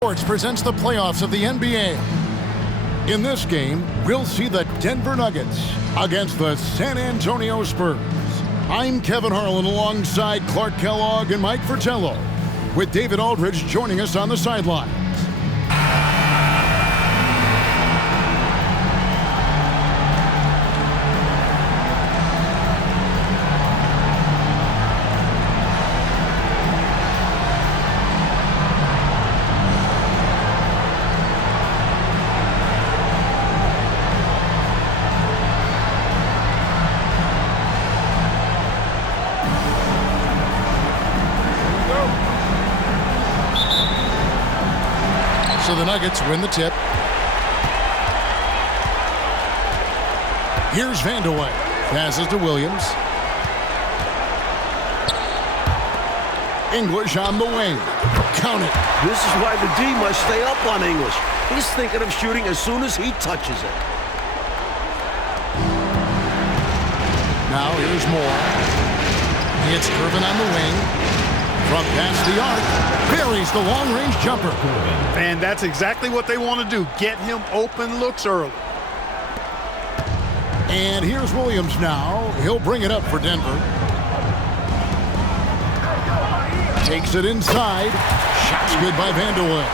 Sports presents the playoffs of the NBA. In this game, we'll see the Denver Nuggets against the San Antonio Spurs. I'm Kevin Harlan alongside Clark Kellogg and Mike Fratello, with David Aldridge joining us on the sidelines. So the Nuggets win the tip. Here's Vandeweghe. Passes to Williams. English on the wing. Count it. This is why the D must stay up on English. He's thinking of shooting as soon as he touches it. Now here's Moore. It's Irvin on the wing. From past the arc, buries the long-range jumper. And that's exactly what they want to do. Get him open looks early. And here's Williams now. He'll bring it up for Denver. Takes it inside. Shot's good by Vandeweghe.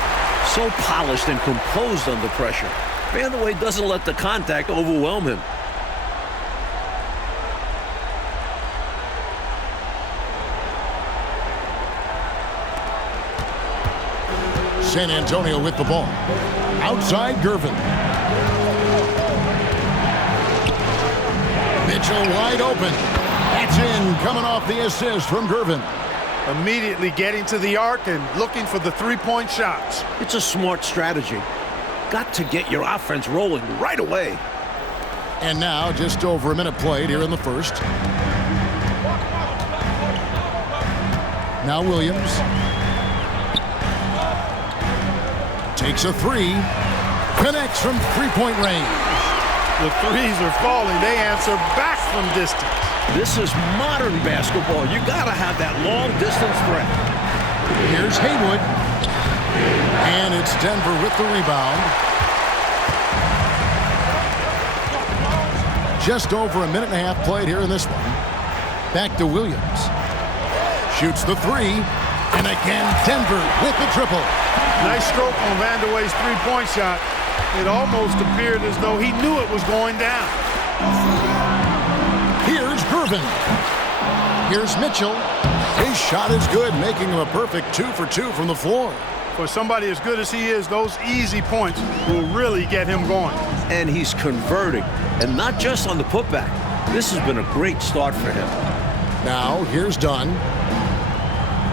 So polished and composed under pressure. Vandeweghe doesn't let the contact overwhelm him. San Antonio with the ball. Outside Gervin. Mitchell wide open. That's in, coming off the assist from Gervin. Immediately getting to the arc and looking for the three-point shots. It's a smart strategy. Got to get your offense rolling right away. And now just over a minute played here in the first. Now Williams. Takes a three. Connects from three-point range. The threes are falling. They answer back from distance. This is modern basketball. You got to have that long-distance threat. Here's Haywood. And it's Denver with the rebound. Just over a minute and a half played here in this one. Back to Williams. Shoots the three. And again, Denver with the triple. Nice stroke on Vandeweghe's three-point shot. It almost appeared as though he knew it was going down. Here's Gervin. Here's Mitchell. His shot is good, making him a perfect 2 for 2 from the floor. For somebody as good as he is, those easy points will really get him going. And he's converting, and not just on the putback. This has been a great start for him. Now, here's Dunn.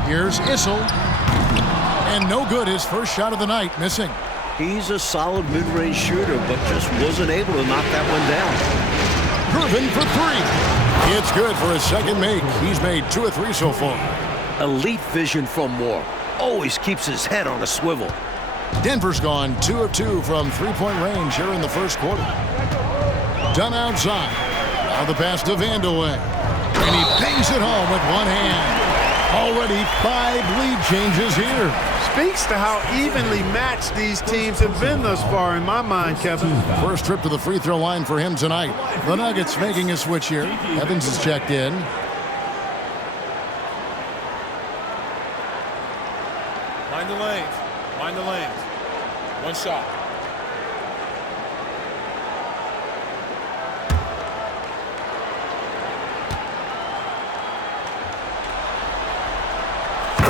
Here's Issel. And no good, his first shot of the night, missing. He's a solid mid-range shooter, but just wasn't able to knock that one down. Gervin for three. It's good for his second make. He's made 2 of 3 so far. Elite vision from Moore. Always keeps his head on a swivel. Denver's gone 2 of 2 from three-point range here in the first quarter. Dunn outside. Now the pass to Vandeweghe. And he bangs it home with one hand. Already 5 lead changes here. Speaks to how evenly matched these teams have been thus far in my mind, Kevin. First trip to the free throw line for him tonight. The Nuggets making a switch here. Evans is checked in. Mind the lanes. Mind the lanes. One shot.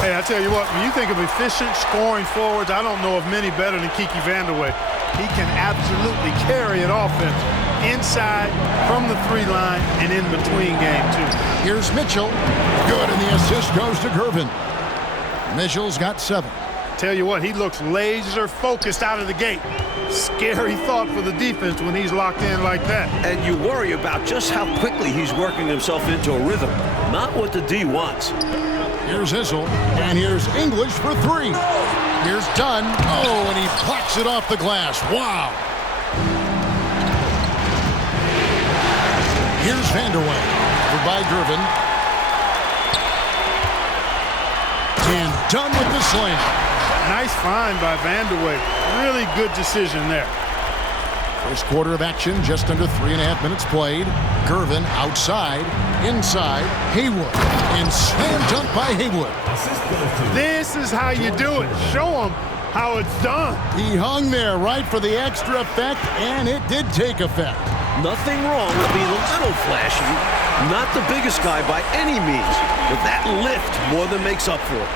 Hey, I tell you what, when you think of efficient scoring forwards, I don't know of many better than Kiki Vandeweghe. He can absolutely carry an offense inside, from the three line, and in between game too. Here's Mitchell. Good, and the assist goes to Gervin. Mitchell's got 7. Tell you what, he looks laser focused out of the gate. Scary thought for the defense when he's locked in like that. And you worry about just how quickly he's working himself into a rhythm. Not what the D wants. Here's Issel, and here's English for 3. Here's Dunn. Oh, and he plucks it off the glass. Wow. Here's Vandeweghe, covered by Gervin. And Dunn with the slam. Nice find by Vandeweghe. Really good decision there. First quarter of action, just under 3.5 minutes played. Gervin outside, inside, Haywood. And slam dunk by Haywood. This is how you do it. Show them how it's done. He hung there right for the extra effect, and it did take effect. Nothing wrong with being a little flashy. Not the biggest guy by any means, but that lift more than makes up for it.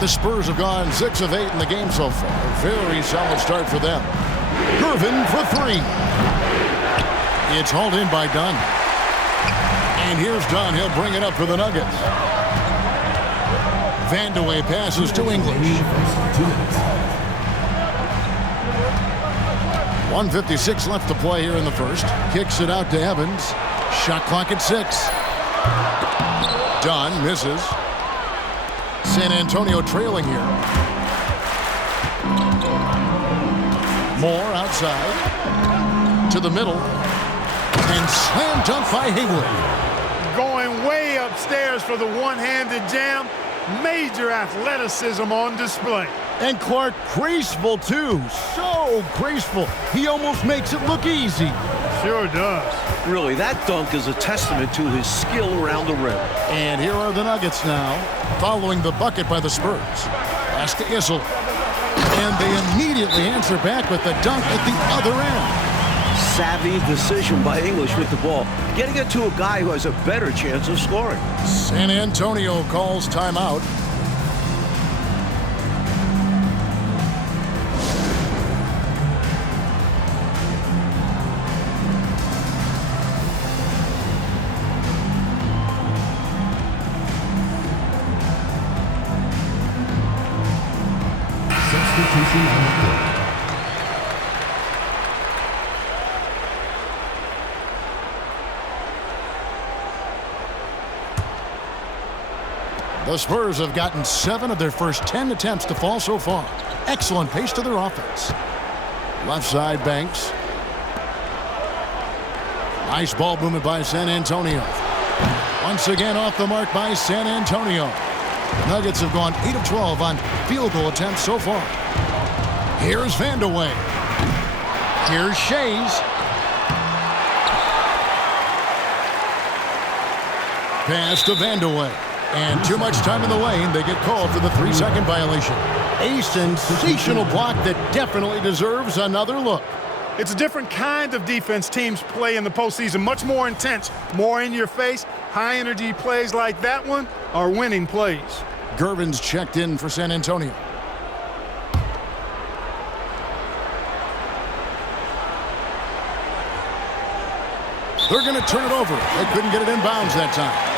The Spurs have gone 6 of 8 in the game so far. A very solid start for them. Gervin for 3. It's hauled in by Dunn. And here's Dunn. He'll bring it up for the Nuggets. Vandeweghe passes to English. 1:56 left to play here in the first. Kicks it out to Evans. Shot clock at 6. Dunn misses. San Antonio trailing here. Moore outside. To the middle. And slam dunk by Haywood. Going way upstairs for the one-handed jam. Major athleticism on display. And Clark graceful too. So graceful. He almost makes it look easy. Sure does. Really, that dunk is a testament to his skill around the rim. And here are the Nuggets now, following the bucket by the Spurs. Pass to Issel. And they immediately answer back with the dunk at the other end. Savvy decision by English with the ball, getting it to a guy who has a better chance of scoring. San Antonio calls timeout. The Spurs have gotten 7 of their first 10 attempts to fall so far. Excellent pace to their offense. Left side, Banks. Nice ball movement by San Antonio. Once again off the mark by San Antonio. Nuggets have gone 8 of 12 on field goal attempts so far. Here's Vandeweghe. Here's Shays. Pass to Vandeweghe. And too much time in the lane. They get called for the 3-second violation. A sensational block that definitely deserves another look. It's a different kind of defense teams play in the postseason. Much more intense, more in your face. High energy plays like that one are winning plays. Gervin's checked in for San Antonio. They're going to turn it over. They couldn't get it in bounds that time.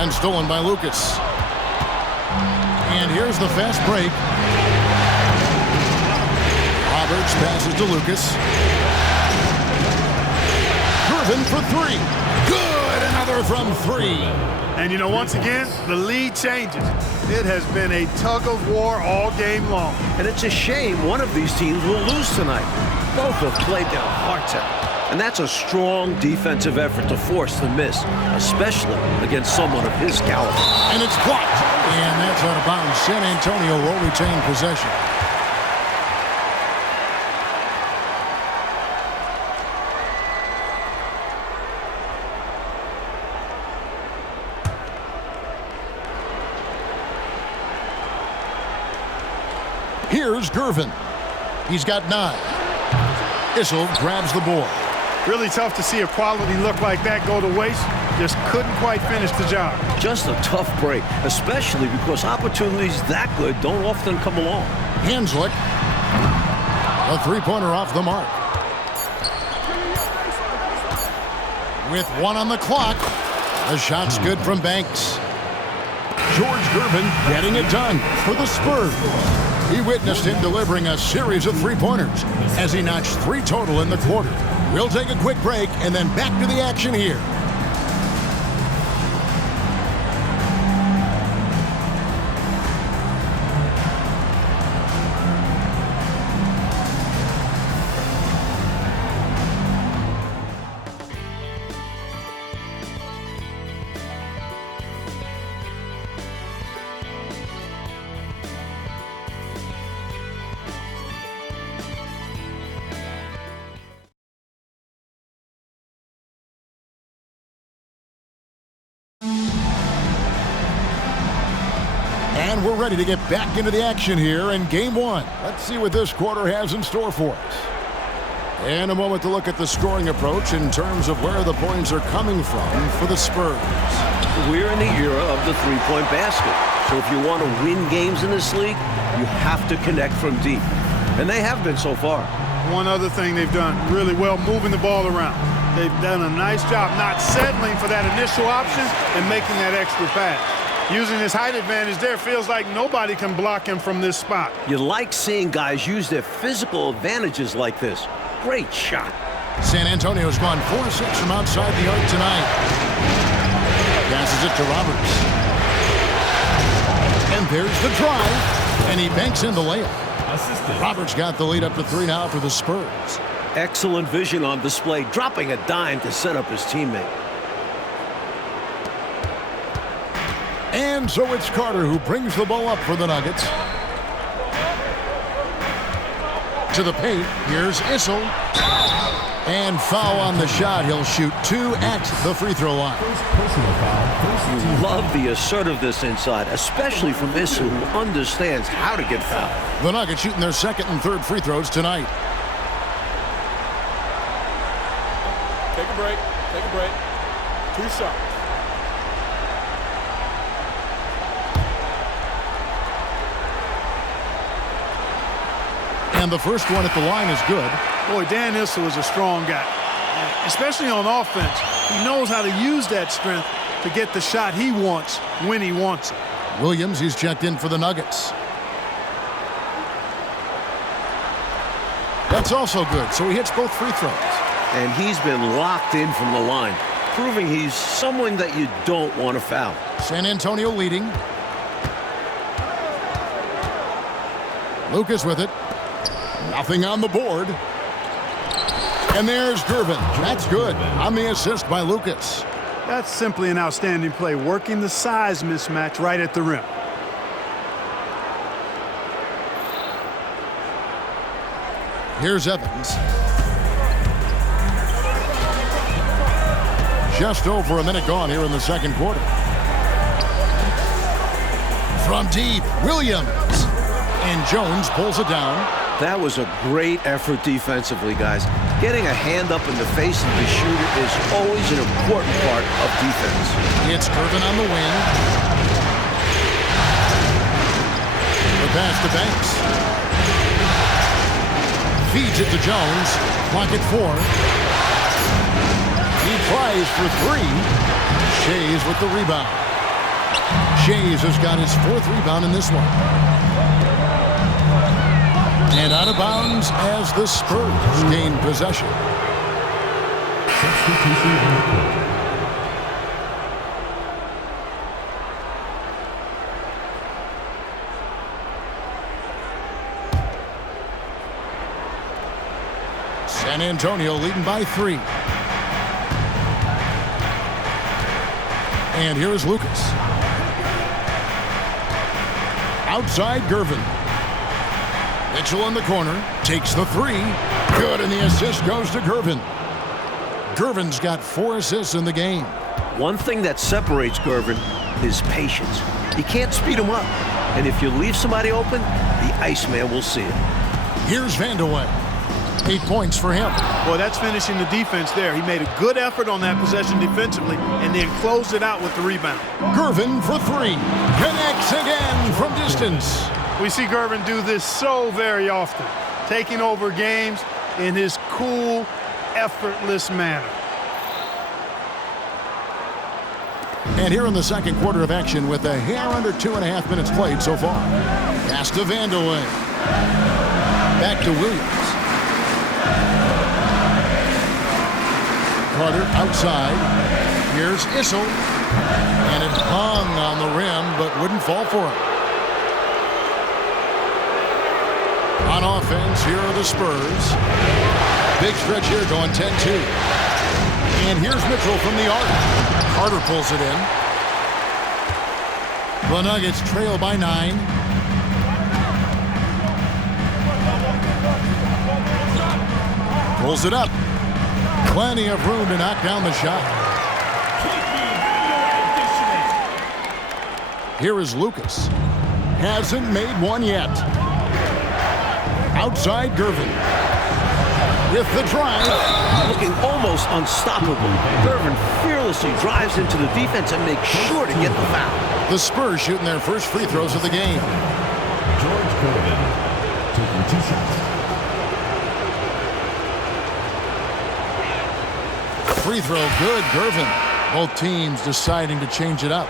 And stolen by Lucas. And here's the fast break. Roberts passes to Lucas. Gervin for 3. Good! Another from 3. And you know, once again, the lead changes. It has been a tug of war all game long. And it's a shame one of these teams will lose tonight. Both have played their hearts out. And that's a strong defensive effort to force the miss, especially against someone of his caliber. And it's blocked. And that's out of bounds. San Antonio will retain possession. Here's Gervin. He's got 9. Issel grabs the board. Really tough to see a quality look like that go to waste. Just couldn't quite finish the job. Just a tough break, especially because opportunities that good don't often come along. Hanslick. A three-pointer off the mark. With 1 on the clock. The shot's good from Banks. George Gervin getting it done for the Spurs. He witnessed him delivering a series of three-pointers as he notched 3 total in the quarter. We'll take a quick break and then back to the action here. And we're ready to get back into the action here in Game 1. Let's see what this quarter has in store for us. And a moment to look at the scoring approach in terms of where the points are coming from for the Spurs. We're in the era of the three-point basket. So if you want to win games in this league, you have to connect from deep. And they have been so far. One other thing they've done really well, moving the ball around. They've done a nice job not settling for that initial option and making that extra pass. Using his height advantage there, feels like nobody can block him from this spot. You like seeing guys use their physical advantages like this. Great shot. San Antonio's gone 4-6 from outside the arc tonight. Passes it to Roberts. And there's the drive. And he banks in the layup. Roberts got the lead up to 3 now for the Spurs. Excellent vision on display, dropping a dime to set up his teammate. And so it's Carter who brings the ball up for the Nuggets. To the paint, here's Issel. And foul on the shot. He'll shoot 2 at the free throw line. You love the assertiveness inside, especially from Issel, who understands how to get fouled. The Nuggets shooting their second and third free throws tonight. Take a break. Take a break. 2 shots. And the first one at the line is good. Boy, Dan Issel is a strong guy, especially on offense. He knows how to use that strength to get the shot he wants when he wants it. Williams, he's checked in for the Nuggets. That's also good, so he hits both free throws. And he's been locked in from the line, proving he's someone that you don't want to foul. San Antonio leading. Lucas with it. Nothing on the board. And there's Gervin. That's good on the assist by Lucas. That's simply an outstanding play, working the size mismatch right at the rim. Here's Evans. Just over a minute gone here in the second quarter. From deep, Williams. And Jones pulls it down. That was a great effort defensively, guys. Getting a hand up in the face of the shooter is always an important part of defense. It's Gervin on the wing. The pass to Banks. Feeds it to Jones. Clock at 4. He tries for 3. Shays with the rebound. Shays has got his 4th rebound in this one. And out of bounds as the Spurs gain possession. San Antonio leading by 3. And here is Lucas. Outside Gervin. Mitchell in the corner, takes the 3. Good, and the assist goes to Gervin. Gervin's got 4 assists in the game. One thing that separates Gervin is patience. You can't speed him up. And if you leave somebody open, the Iceman will see it. Here's Vandeweghe. 8 points for him. Boy, that's finishing the defense there. He made a good effort on that possession defensively and then closed it out with the rebound. Gervin for 3. Connects again from distance. We see Gervin do this so very often, taking over games in his cool, effortless manner. And here in the second quarter of action with a hair under 2.5 minutes played so far. Pass to Vandeweghe. Back to Williams. Carter outside. Here's Issel. And it hung on the rim, but wouldn't fall for him. On offense, here are the Spurs. Big stretch here going 10-2. And here's Mitchell from the arc. Carter pulls it in. The Nuggets trail by 9. Pulls it up. Plenty of room to knock down the shot. Here is Lucas. Hasn't made one yet. Outside Gervin. With the drive. Looking almost unstoppable. Gervin fearlessly drives into the defense and makes sure to get the foul. The Spurs shooting their first free throws of the game. George Gervin taking 2 shots. Free throw good, Gervin. Both teams deciding to change it up.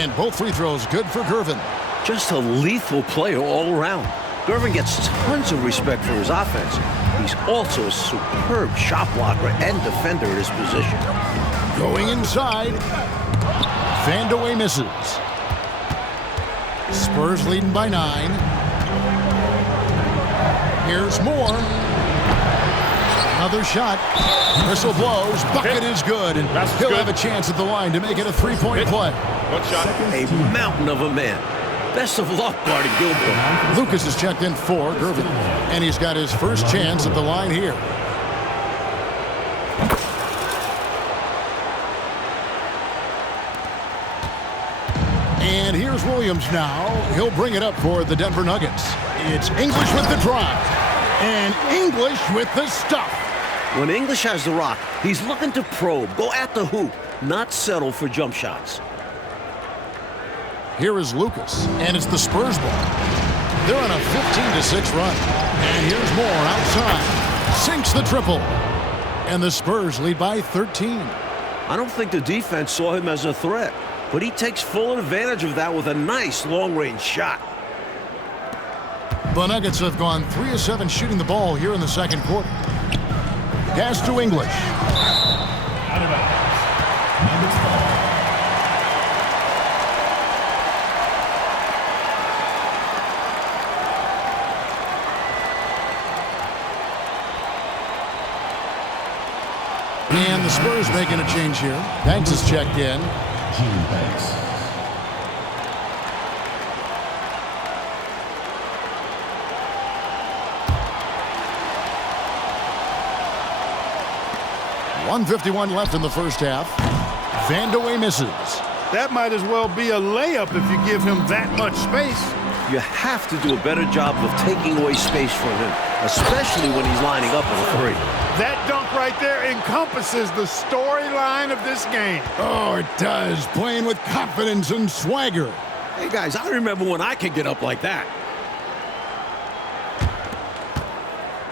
And both free throws good for Gervin. Just a lethal player all around. Gervin gets tons of respect for his offense. He's also a superb shot blocker and defender at his position. Going inside. Vandeweghe misses. Spurs leading by 9. Here's Moore. Another shot. Whistle blows. Bucket is good. And he'll have a chance at the line to make it a 3-point play. One shot. A mountain of a man. Best of luck, Marty Gilbert. Lucas has checked in for Gervin. And he's got his first chance at the line here. And here's Williams now. He'll bring it up for the Denver Nuggets. It's English with the drive. And English with the stuff. When English has the rock, he's looking to probe, go at the hoop, not settle for jump shots. Here is Lucas, and it's the Spurs ball. They're on a 15-6 run. And here's Moore outside. Sinks the triple. And the Spurs lead by 13. I don't think the defense saw him as a threat, but he takes full advantage of that with a nice long-range shot. The Nuggets have gone 3 of 7 shooting the ball here in the second quarter. Pass to English. And the Spurs making a change here. Banks has checked in. Gene Banks. .151 left in the first half. Vandeweghe misses. That might as well be a layup if you give him that much space. You have to do a better job of taking away space from him, especially when he's lining up on a 3. That dunk right there encompasses the storyline of this game. Oh, it does. Playing with confidence and swagger. Hey, guys, I remember when I could get up like that.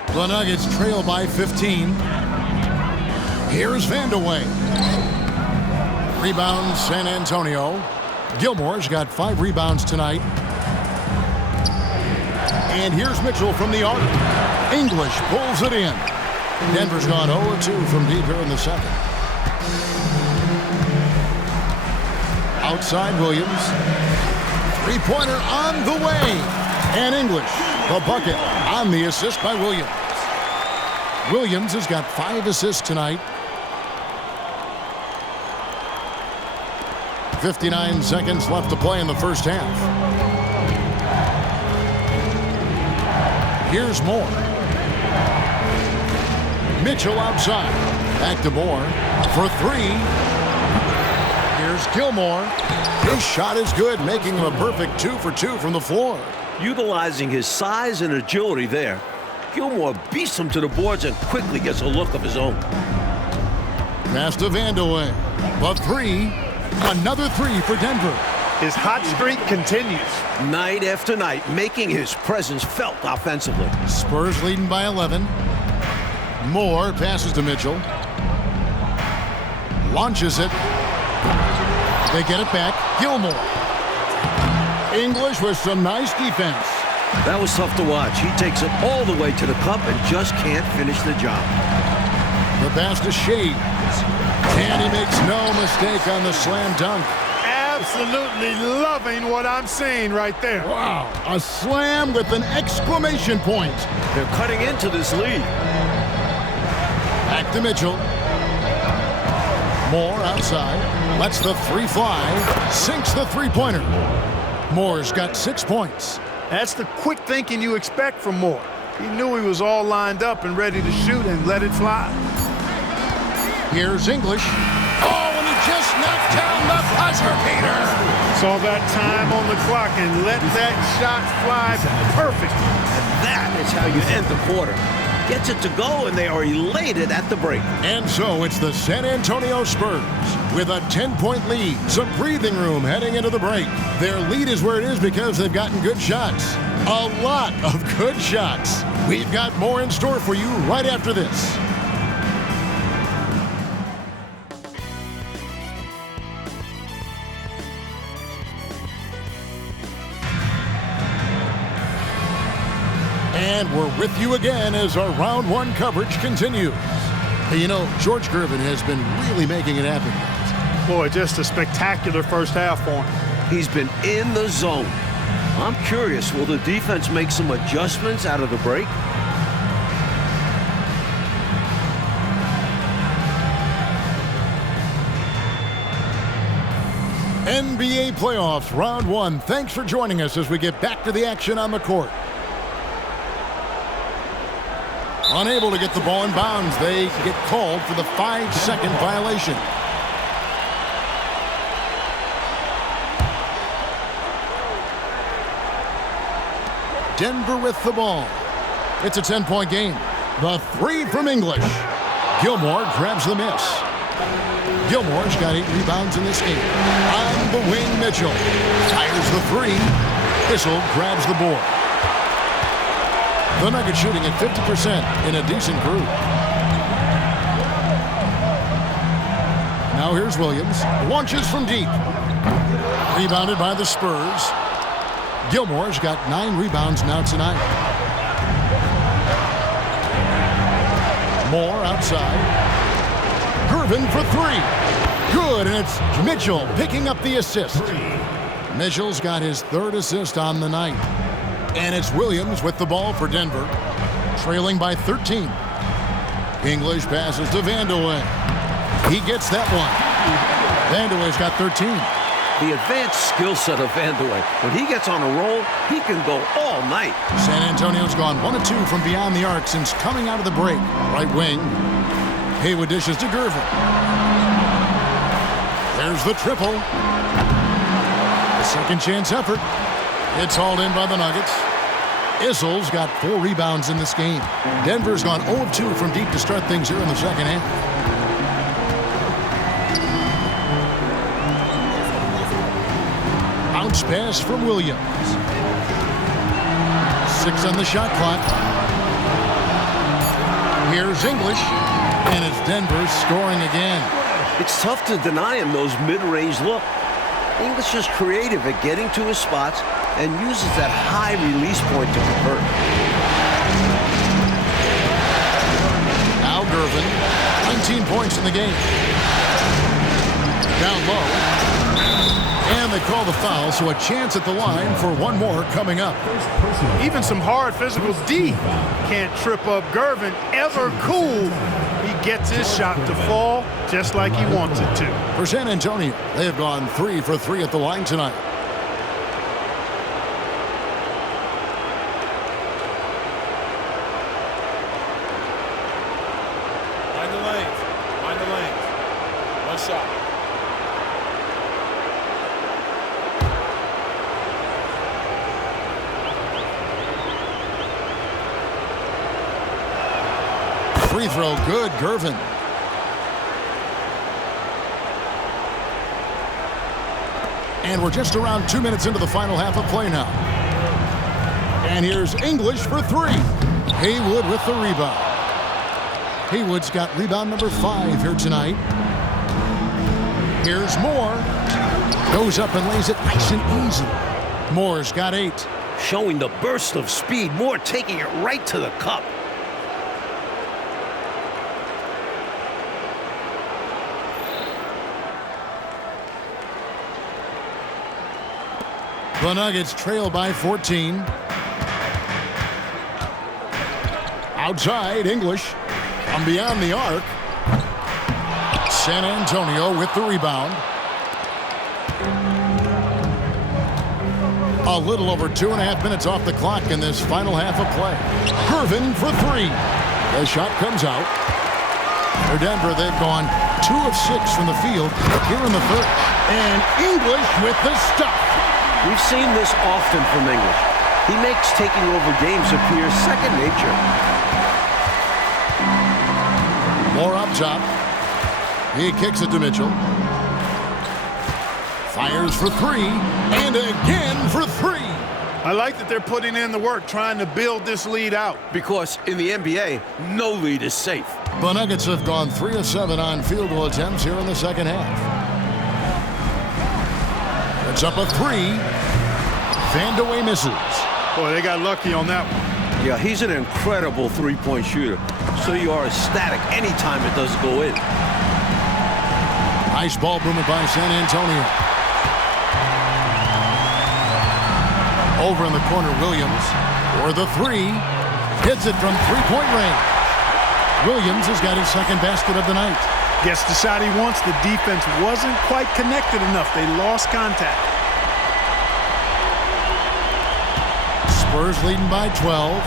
The Nuggets trail by 15. Here's Vandeweghe. Rebound, San Antonio. Gilmore's got 5 rebounds tonight. And here's Mitchell from the arc. English pulls it in. Denver's gone 0-2 from deep here in the second. Outside Williams. Three-pointer on the way. And English, the bucket on the assist by Williams. Williams has got 5 assists tonight. 59 seconds left to play in the first half. Here's Moore. Mitchell outside. Back to Moore for 3. Here's Gilmore. His shot is good, making him a perfect 2 for 2 from the floor. Utilizing his size and agility there, Gilmore beats him to the boards and quickly gets a look of his own. Pass to Vandeweghe. The 3. Another 3 for Denver. His hot streak continues. Night after night, making his presence felt offensively. Spurs leading by 11. Moore passes to Mitchell. Launches it. They get it back. Gilmore. English with some nice defense. That was tough to watch. He takes it all the way to the cup and just can't finish the job. The pass to Shades. And he makes no mistake on the slam dunk. Absolutely loving what I'm seeing right there. Wow, a slam with an exclamation point. They're cutting into this lead. Back to Mitchell. Moore outside. Lets the three fly. Sinks the three-pointer. Moore's got 6 points. That's the quick thinking you expect from Moore. He knew he was all lined up and ready to shoot and let it fly. Here's English. Oh, and he just knocked down the buzzer beater. Saw that time on the clock and let that shot fly perfect. And that is how you end the quarter. Gets it to go, and they are elated at the break. And so it's the San Antonio Spurs with a 10-point lead. Some breathing room heading into the break. Their lead is where it is because they've gotten good shots. A lot of good shots. We've got more in store for you right after this. And we're with you again as our round one coverage continues. Hey, you know, George Gervin has been really making it happen. Boy, just a spectacular first half for him. He's been in the zone. I'm curious, will the defense make some adjustments out of the break? NBA playoffs, round one. Thanks for joining us as we get back to the action on the court. Unable to get the ball in bounds. They get called for the 5-second violation. Denver with the ball. It's a 10-point game. The three from English. Gilmore grabs the miss. Gilmore's got 8 rebounds in this game. On the wing, Mitchell fires the three. Issel grabs the board. The Nuggets shooting at 50% in a decent group. Now here's Williams. Launches from deep. Rebounded by the Spurs. Gilmore's got 9 rebounds now tonight. Moore outside. Gervin for 3. Good, and it's Mitchell picking up the assist. Mitchell's got his 3rd assist on the night. And it's Williams with the ball for Denver, trailing by 13. English passes to Vandeweghe. He gets that one. Vandeweghe's got 13. The advanced skill set of Vandeweghe. When he gets on a roll, he can go all night. San Antonio's gone 1 of 2 from beyond the arc since coming out of the break. Right wing. Haywood dishes to Gervin. There's the triple. The second chance effort. It's hauled in by the Nuggets. Issel's got 4 rebounds in this game. Denver's gone 0 of 2 from deep to start things here in the second half. Bounce pass from Williams. 6 on the shot clock. Here's English, and it's Denver scoring again. It's tough to deny him those mid-range look. English is creative at getting to his spots and uses that high release point to convert. Now Gervin, 19 points in the game. Down low. And they call the foul, so a chance at the line for one more coming up. Even some hard physical D can't trip up Gervin. Ever cool. He gets his shot to fall just like he wants it to. For San Antonio, they have gone 3 for 3 at the line tonight. Mind the lanes. Mind the lanes. One shot. Free throw, good, Gervin. And we're just around 2 minutes into the final half of play now. And here's English for 3. Haywood with the rebound. Haywood's got rebound number 5 here tonight. Here's Moore. Goes up and lays it nice and easy. Moore's got 8. Showing the burst of speed. Moore taking it right to the cup. The Nuggets trail by 14. Outside, English. From beyond the arc. San Antonio with the rebound. A little over 2.5 minutes off the clock in this final half of play. Irvin for 3. The shot comes out. For Denver, they've gone 2 of 6 from the field here in the third. And English with the stuff. We've seen this often from English. He makes taking over games appear second nature. More up top. He kicks it to Mitchell. Fires for 3. And again for 3. I like that they're putting in the work, trying to build this lead out. Because in the NBA, no lead is safe. The Nuggets have gone 3 of 7 on field goal attempts here in the second half. It's up a 3. Vandeweghe misses. Boy, they got lucky on that one. Yeah, he's an incredible three-point shooter. So you are ecstatic anytime it doesn't go in. Nice ball movement by San Antonio. Over in the corner, Williams. For the 3. Hits it from three-point range. Williams has got his second basket of the night. Gets the shot he wants. The defense wasn't quite connected enough. They lost contact. Spurs leading by 12.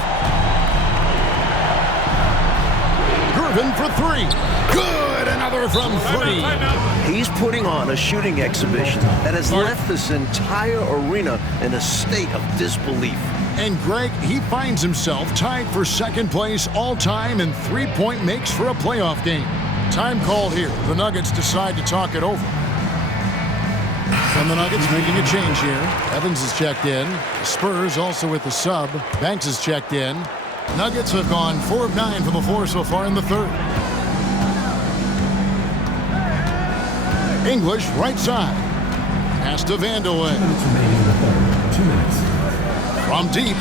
Irvin for 3. Good! Another from 3. He's putting on a shooting exhibition that has left this entire arena in a state of disbelief. And Greg, he finds himself tied for second place all-time in three-point makes for a playoff game. Time called here. The Nuggets decide to talk it over. And the Nuggets making a change here. Evans is checked in. Spurs also with the sub. Banks is checked in. Nuggets have gone 4 of 9 from the floor so far in the third. English right side. Pass to Vandeweghe. 2 minutes remaining in the third. 2 minutes. From deep.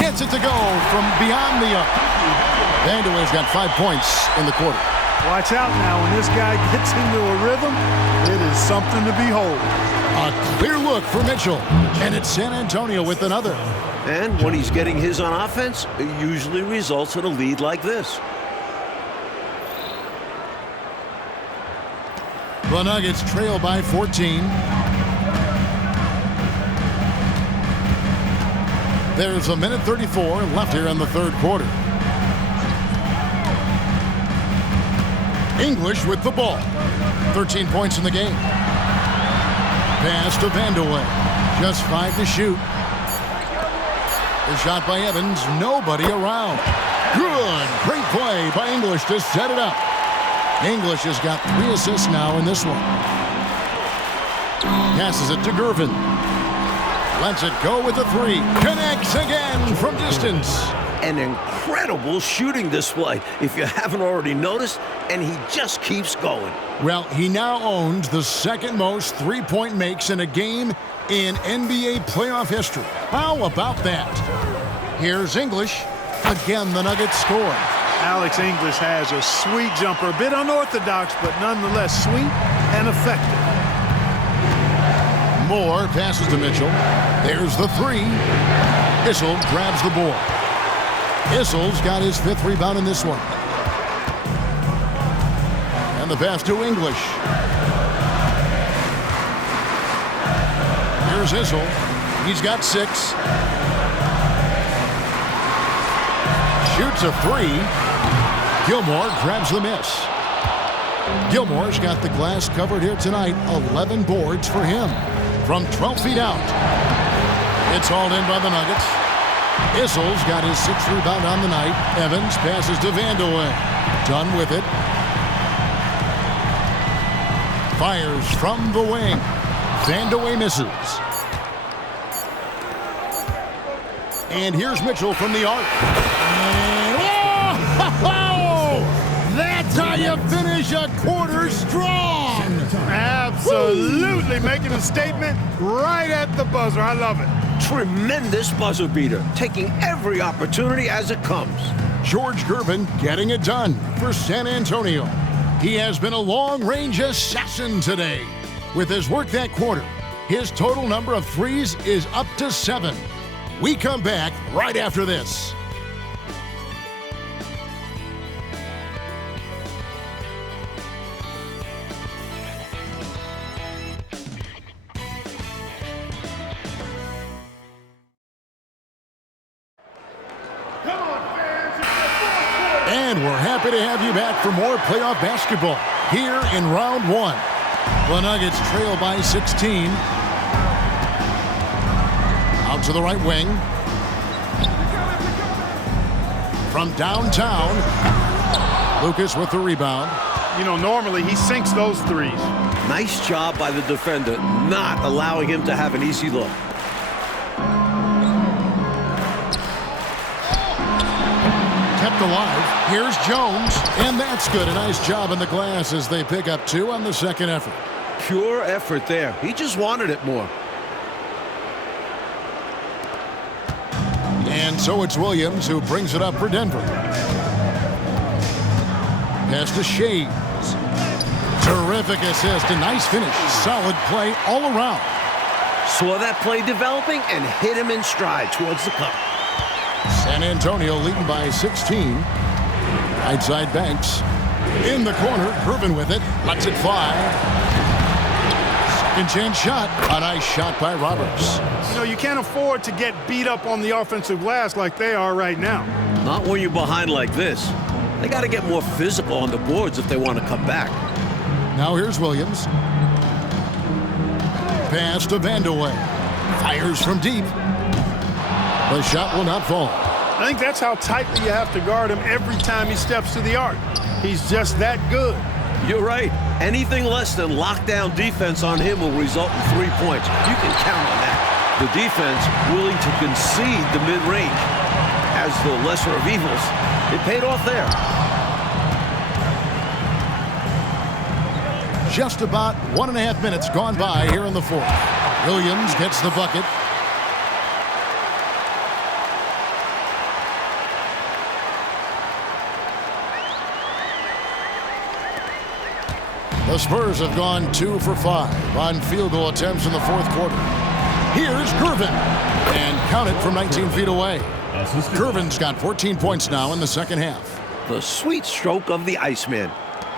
Gets it to go from beyond the arc. Vandeweghe's got 5 points in the quarter. Watch out now. When this guy gets into a rhythm, it is something to behold. A clear look for Mitchell. And it's San Antonio with another. And when he's getting his on offense, it usually results in a lead like this. The Nuggets trail by 14. There's a minute 34 left here in the third quarter. English with the ball. 13 points in the game. Pass to Vandeweghe. Just 5 to shoot. The shot by Evans. Nobody around. Good. Great play by English to set it up. English has got 3 assists now in this one. Passes it to Gervin. Lets it go with a 3. Connects again from distance. An incredible shooting display, if you haven't already noticed, and he just keeps going. Well, he now owns the second most three-point makes in a game in NBA playoff history. How about that? Here's English. Again, the Nuggets score. Alex English has a sweet jumper, a bit unorthodox, but nonetheless sweet and effective. Moore passes to Mitchell. There's the 3. Issel grabs the board. Issel's got his 5th rebound in this one. And the pass to English. Here's Issel. He's got 6. Shoots a 3. Gilmore grabs the miss. Gilmore's got the glass covered here tonight. 11 boards for him from 12 feet out. It's hauled in by the Nuggets. Issel's got his 6th rebound on the night. Evans passes to Vandeweghe. Done with it. Fires from the wing. Vandeweghe misses. And here's Mitchell from the arc. And oh! That's how you finish a quarter strong. time. Absolutely making a statement right at the buzzer. I love it. Tremendous buzzer beater, taking every opportunity as it comes. George Gervin getting it done for San Antonio. He has been a long-range assassin today. With his work that quarter, his total number of threes is up to 7. We come back right after this. And we're happy to have you back for more playoff basketball here in round 1. The Nuggets trail by 16. Out to the right wing. From downtown, Lucas with the rebound. You know, normally he sinks those threes. Nice job by the defender, not allowing him to have an easy look. Kept alive. Here's Jones, and that's good. A nice job in the glass as they pick up 2 on the second effort. Pure effort there. He just wanted it more. And so it's Williams who brings it up for Denver. Pass to Shades. Terrific assist. A nice finish. Solid play all around. Saw that play developing and hit him in stride towards the cup. San Antonio leading by 16. Right side Banks. In the corner, Gervin with it. Lets it fly. Second chance shot. A nice shot by Roberts. You know, you can't afford to get beat up on the offensive glass like they are right now. Not when you're behind like this. They got to get more physical on the boards if they want to come back. Now here's Williams. Pass to Vandeweghe. Fires from deep. The shot will not fall. I think that's how tightly you have to guard him every time he steps to the arc. He's just that good. You're right. Anything less than lockdown defense on him will result in 3 points. You can count on that. The defense willing to concede the mid-range. As the lesser of evils, it paid off there. Just about 1.5 minutes gone by here in the fourth. Williams gets the bucket. The Spurs have gone 2 for 5 on field goal attempts in the fourth quarter. Here's Gervin. And count it from 19 feet away. Gervin's got 14 points now in the second half. The sweet stroke of the Iceman.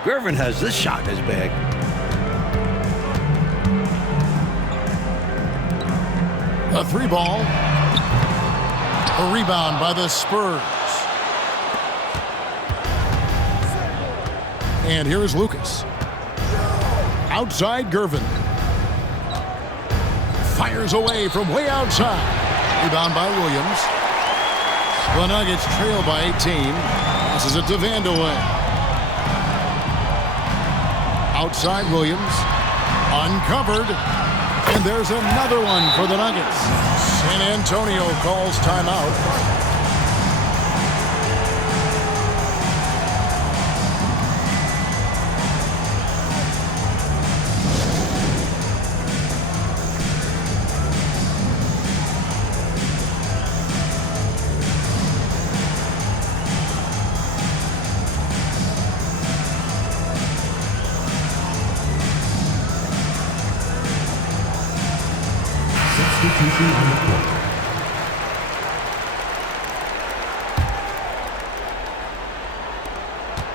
Gervin has this shot in his bag. A 3-ball. A rebound by the Spurs. And here is Lucas. Outside Gervin. Fires away from way outside. Rebound by Williams. The Nuggets trail by 18. Passes it to Vandeweghe. Outside Williams. Uncovered. And there's another one for the Nuggets. San Antonio calls timeout.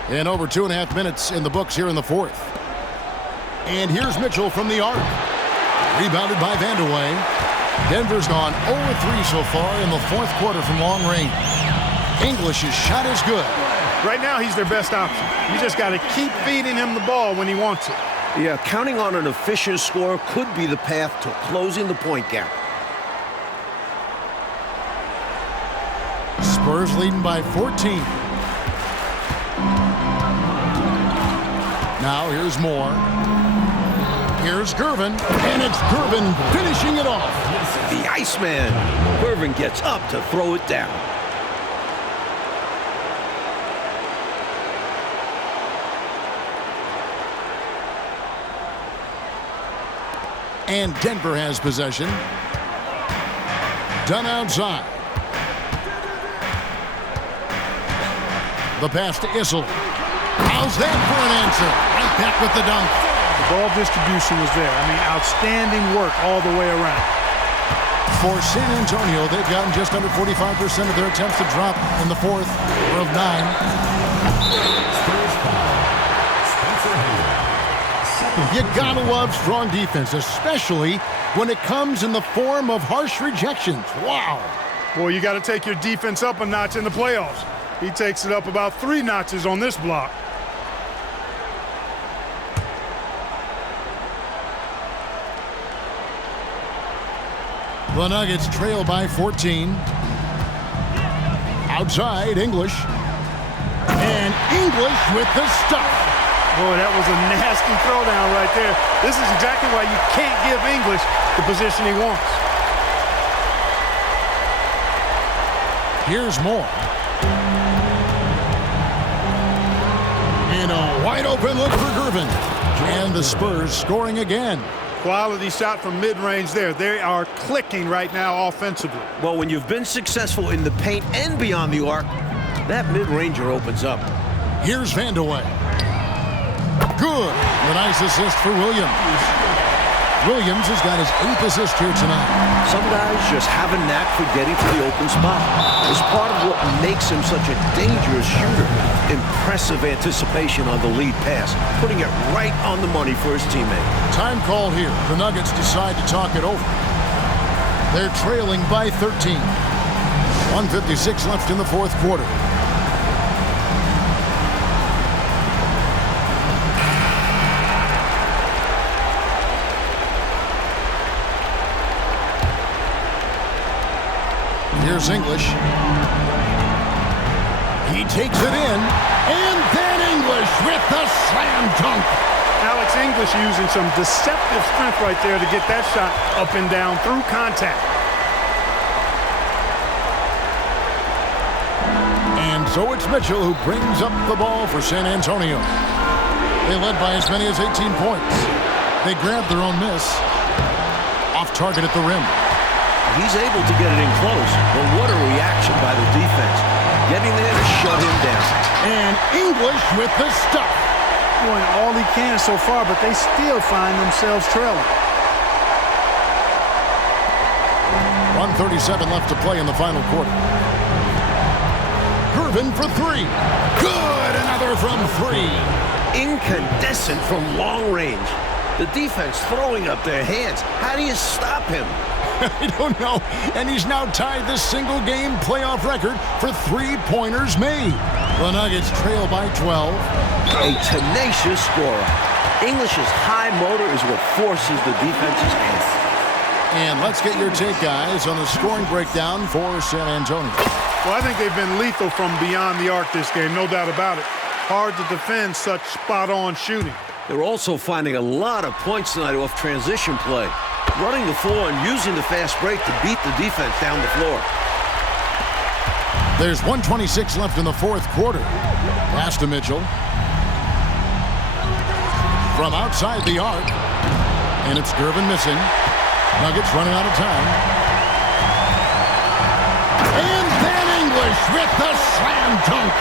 And over 2.5 minutes in the books here in the fourth. And here's Mitchell from the arc. Rebounded by Vandeweghe. Denver's gone 0-3 so far in the fourth quarter from long range. English's shot is good. Right now, he's their best option. You just got to keep feeding him the ball when he wants it. Yeah, counting on an efficient score could be the path to closing the point gap. Spurs leading by 14. Now here's Moore. Here's Gervin, and it's Gervin finishing it off. The Iceman. Gervin gets up to throw it down. And Denver has possession. Done outside. The pass to Issel. How's that for an answer? Right back with the dunk. The ball distribution was there. I mean, outstanding work all the way around. For San Antonio, they've gotten just under 45% of their attempts to drop in the fourth of 9. You gotta love strong defense, especially when it comes in the form of harsh rejections. Wow. Boy, you got to take your defense up a notch in the playoffs. He takes it up about 3 notches on this block. The Nuggets trail by 14. Outside, English. And English with the stuff. Boy, that was a nasty throwdown right there. This is exactly why you can't give English the position he wants. Here's more. And a wide open look for Gervin. And the Spurs scoring again. Quality shot from mid-range there. They are clicking right now offensively. Well, when you've been successful in the paint and beyond the arc, that mid-ranger opens up. Here's Vandeweghe. Good. A nice assist for Williams. Williams has got his 8th assist here tonight. Some guys just have a knack for getting to the open spot. It's part of what makes him such a dangerous shooter. Impressive anticipation on the lead pass, putting it right on the money for his teammate. Time called here. The Nuggets decide to talk it over. They're trailing by 13. 1:56 left in the fourth quarter. Here's English. He takes it in, and then English with the slam dunk. Alex English using some deceptive strength right there to get that shot up and down through contact. And so it's Mitchell who brings up the ball for San Antonio. They led by as many as 18 points. They grabbed their own miss. Off target at the rim. He's able to get it in close, but what a reaction by the defense. Getting there to shut him down. And English with the stuff. Doing all he can so far, but they still find themselves trailing. 1:37 left to play in the final quarter. Gervin for 3. Good, another from 3. Incandescent from long range. The defense throwing up their hands. How do you stop him? I don't know. And he's now tied the single-game playoff record for three-pointers made. The Nuggets trail by 12. A tenacious scorer. English's high motor is what forces the defense's hand. And let's get your take, guys, on the scoring breakdown for San Antonio. Well, I think they've been lethal from beyond the arc this game, no doubt about it. Hard to defend such spot-on shooting. They're also finding a lot of points tonight off transition play. Running the floor and using the fast break to beat the defense down the floor. There's 1:26 left in the fourth quarter. Pass to Mitchell. From outside the arc. And it's Gervin missing. Nuggets running out of time. And then English with the slam dunk.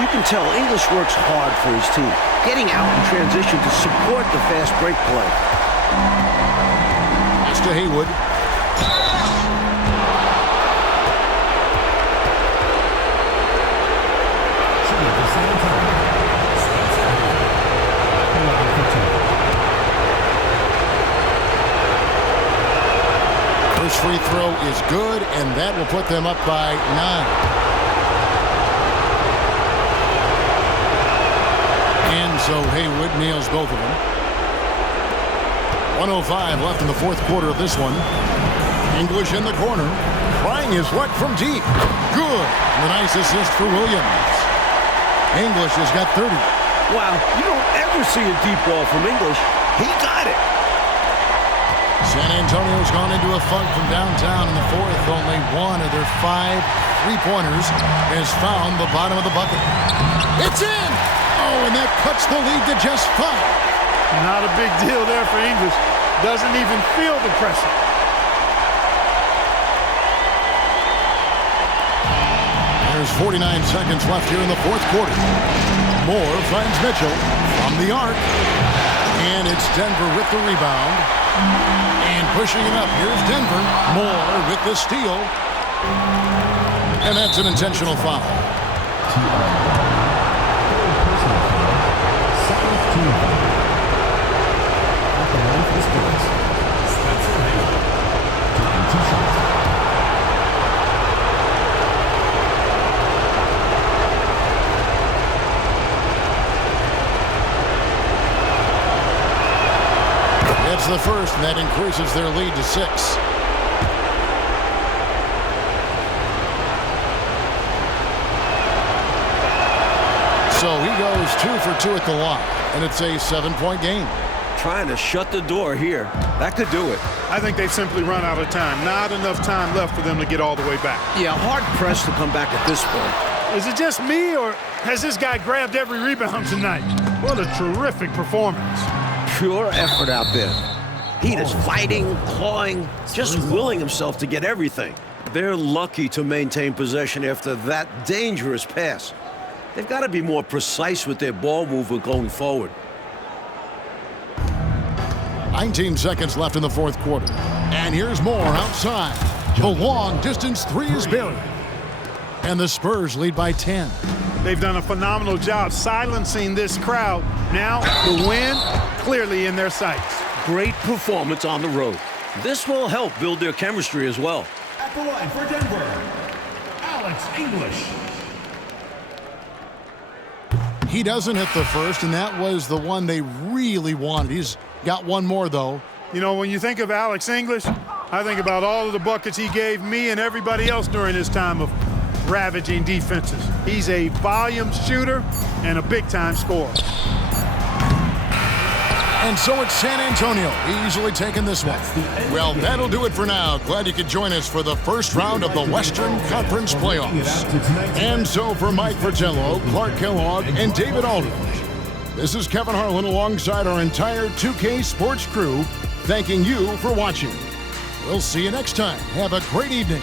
You can tell English works hard for his team, getting out in transition to support the fast break play. Pass to Haywood. First free throw is good, and that will put them up by 9. And so Haywood nails both of them. 1:05 left in the fourth quarter of this one. English in the corner. Trying his luck from deep. Good. A nice assist for Williams. English has got 30. Wow, you don't ever see a deep ball from English. He got it. San Antonio's gone into a funk from downtown in the fourth. Only one of their 5 three-pointers has found the bottom of the bucket. It's in! Oh, and that cuts the lead to just 5. Not a big deal there for English. doesn't even feel the pressure. There's 49 seconds left here in the fourth quarter. Moore finds Mitchell from the arc. And it's Denver with the rebound. And pushing it up, here's Denver. Moore with the steal. And that's an intentional foul. That's the first, and that increases their lead to 6. So he goes 2 for 2 at the line, and it's a 7-point game. Trying to shut the door here. That could do it. I think they've simply run out of time. Not enough time left for them to get all the way back. Yeah, hard-pressed to come back at this point. Is it just me, or has this guy grabbed every rebound tonight? What a terrific performance. Pure effort out there. He is fighting, clawing, just willing himself to get everything. They're lucky to maintain possession after that dangerous pass. They've got to be more precise with their ball movement going forward. 19 seconds left in the fourth quarter. And here's Moore outside. The long-distance three is buried. And the Spurs lead by 10. They've done a phenomenal job silencing this crowd. Now, the win clearly in their sights. Great performance on the road. This will help build their chemistry as well. At the line for Denver, Alex English. He doesn't hit the first, and that was the one they really wanted. He's got one more, though. You know, when you think of Alex English, I think about all of the buckets he gave me and everybody else during his time of ravaging defenses. He's a volume shooter and a big-time scorer. And so it's San Antonio easily taking this one. Well, that'll do it for now. Glad you could join us for the first round of the Western Conference Playoffs. And so for Mike Fratello, Clark Kellogg, and David Aldridge, this is Kevin Harlan alongside our entire 2K Sports crew, thanking you for watching. We'll see you next time. Have a great evening.